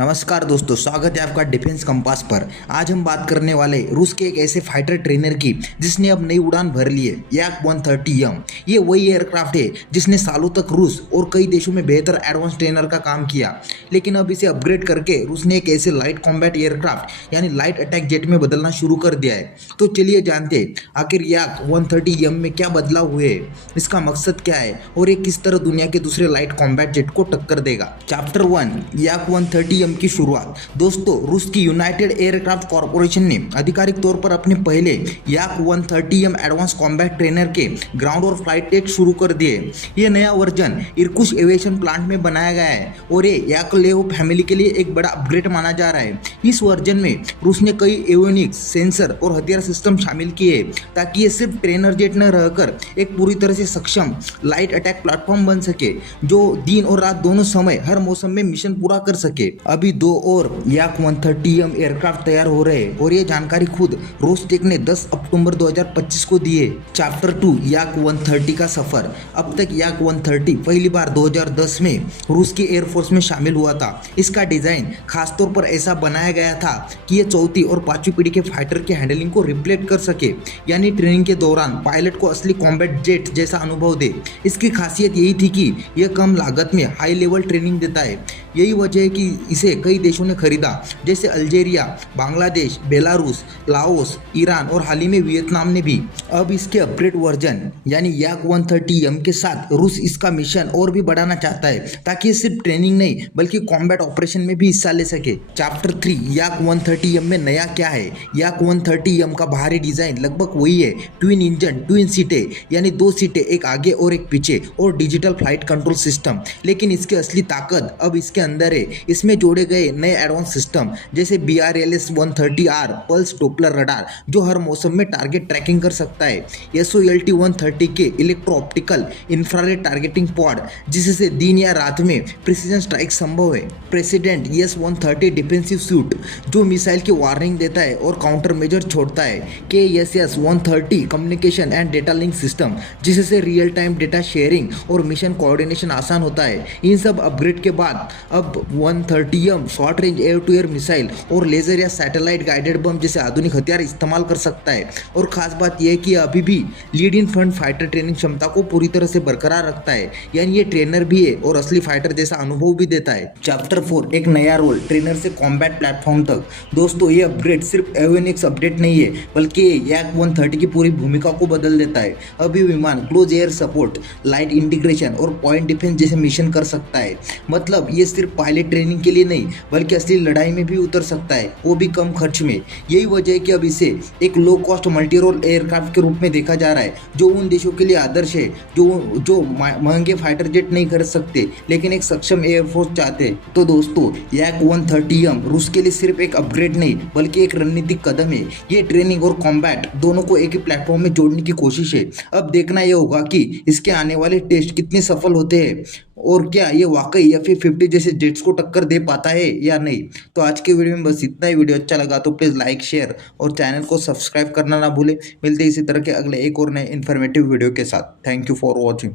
नमस्कार दोस्तों, स्वागत है आपका डिफेंस कंपास पर। आज हम बात करने वाले रूस के एक ऐसे फाइटर ट्रेनर की जिसने अब नई उड़ान भर ली है, Yak-130M। ये वही एयरक्राफ्ट है जिसने सालों तक रूस और कई देशों में बेहतर एडवांस ट्रेनर का काम किया, लेकिन अब इसे अपग्रेड करके रूस ने एक ऐसे लाइट कॉम्बैट एयरक्राफ्ट यानी लाइट अटैक जेट में बदलना शुरू कर दिया है। तो चलिए जानते हैं आखिर Yak-130M में क्या बदलाव हुए, इसका मकसद क्या है और ये किस तरह दुनिया के दूसरे लाइट कॉम्बैट जेट को टक्कर देगा। चैप्टर 1, Yak-130M की शुरुआत। दोस्तों, रूस की यूनाइटेड एयरक्राफ्ट कॉर्पोरेशन ने आधिकारिक तौर पर अपने पहले Yak-130M एडवांस कॉम्बैट ट्रेनर के ग्राउंड और फ्लाइट टेस्ट शुरू कर दिए। ये नया वर्जन इरकुश एविएशन प्लांट में बनाया गया है और ये याकोलेव फैमिली के लिए एक बड़ा अपग्रेड माना जा रहा है। इस वर्जन में रूस ने कई एवियोनिक्स, सेंसर और हथियार सिस्टम शामिल किए ताकि ये सिर्फ ट्रेनर जेट न रहकर एक पूरी तरह से सक्षम लाइट अटैक प्लेटफॉर्म बन सके जो दिन और रात दोनों समय हर मौसम में मिशन पूरा कर सके। अभी 2 और Yak-130M एयरक्राफ्ट तैयार हो रहे हैं और ये जानकारी खुद रोस्टेक ने 10 अक्टूबर 2025 को दी है। चैप्टर 2, Yak-130 का सफर। अब तक Yak-130 पहली बार 2010 में रूस की एयरफोर्स में शामिल हुआ था। इसका डिजाइन खासतौर पर ऐसा बनाया गया था कि ये चौथी और पांचवी पीढ़ी के फाइटर के हैंडलिंग को रिप्लेट कर सके, यानी ट्रेनिंग के दौरान पायलट को असली कॉम्बैट जेट जैसा अनुभव दे। इसकी खासियत यही थी कि यह कम लागत में हाई लेवल ट्रेनिंग देता है। यही वजह है कि इसे कई देशों ने खरीदा, जैसे Algeria, Bangladesh, Belarus, Laos, Iran और हाल ही में वियतनाम ने भी। अब इसके अपग्रेड वर्जन यानी Yak-130M के साथ रूस इसका मिशन और भी बढ़ाना चाहता है ताकि ये सिर्फ ट्रेनिंग नहीं बल्कि कॉम्बैट ऑपरेशन में भी हिस्सा ले सके। चैप्टर 3, Yak-130M में नया क्या है। Yak-130M का बाहरी डिजाइन लगभग वही है, ट्विन इंजन, ट्विन सीटें यानी 2 सीटें, एक आगे और एक पीछे, और डिजिटल फ्लाइट कंट्रोल सिस्टम। लेकिन इसकी असली ताकत अब इसके अंदर है। इसमें जोड़े गए नए एडवांस सिस्टम जैसे BRLS-130R पल्स डॉपलर रडार जो हर मौसम में टारगेट ट्रैकिंग कर सकता है, SOLT-130 के electro optical infrared targeting pod जिससे दिन या रात में प्रिसीजन स्ट्राइक संभव है, प्रेसिडेंट ES-130 डिफेंसिव सूट जो मिसाइल की वार्निंग देता है और काउंटर मेजर छोड़ता है, KSS-130 communication and data link system जिससे रियल टाइम डेटा शेयरिंग और मिशन कोऑर्डिनेशन आसान होता है। इन सब अपग्रेड के बाद अब 130M short range air to air missile और लेजर या सैटेलाइट गाइडेड बम जैसे आधुनिक हथियार इस्तेमाल कर सकता है। और खास बात यह है कि अभी भी lead in front fighter training क्षमता को पूरी तरह से बरकरार रखता है, यानी ये ट्रेनर भी है और असली फाइटर जैसा अनुभव भी देता है। चैप्टर 4, एक नया रोल ट्रेनर से कॉम्बैट प्लेटफॉर्म तक। दोस्तों, ये अपग्रेड सिर्फ एवियोनिक्स अपडेट नहीं है बल्कि Yak-130 की पूरी भूमिका को बदल देता है। अभी विमान close air support, light integration और पॉइंट डिफेंस जैसे मिशन कर सकता है। मतलब ये सिर्फ पायलट ट्रेनिंग के लिए नहीं बल्कि असली लड़ाई में भी उतर सकता है, वो भी कम खर्च में। यही वजह है कि अब इसे एक low cost multi role aircraft के रूप में देखा जा रहा है जो उन देशों के लिए आदर्श है जो महंगे फाइटर जेट नहीं खरीद सकते लेकिन एक सक्षम एयरफोर्स चाहते हैं। तो दोस्तों, Yak-130M रूस के लिए सिर्फ एक अपग्रेड नहीं बल्कि एक रणनीतिक कदम है। ये ट्रेनिंग और कॉम्बैट दोनों को एक ही प्लेटफॉर्म में जोड़ने की कोशिश है। अब देखना यह होगा कि इसके आने वाले टेस्ट कितने सफल होते हैं और क्या ये वाकई F-50 जैसे जेट्स को टक्कर दे पाता है या नहीं। तो आज के वीडियो में बस इतना ही। वीडियो अच्छा लगा तो प्लीज़ लाइक, शेयर और चैनल को सब्सक्राइब करना ना भूलें। मिलते हैं इसी तरह के अगले एक और नए इन्फॉर्मेटिव वीडियो के साथ। Thank you for watching.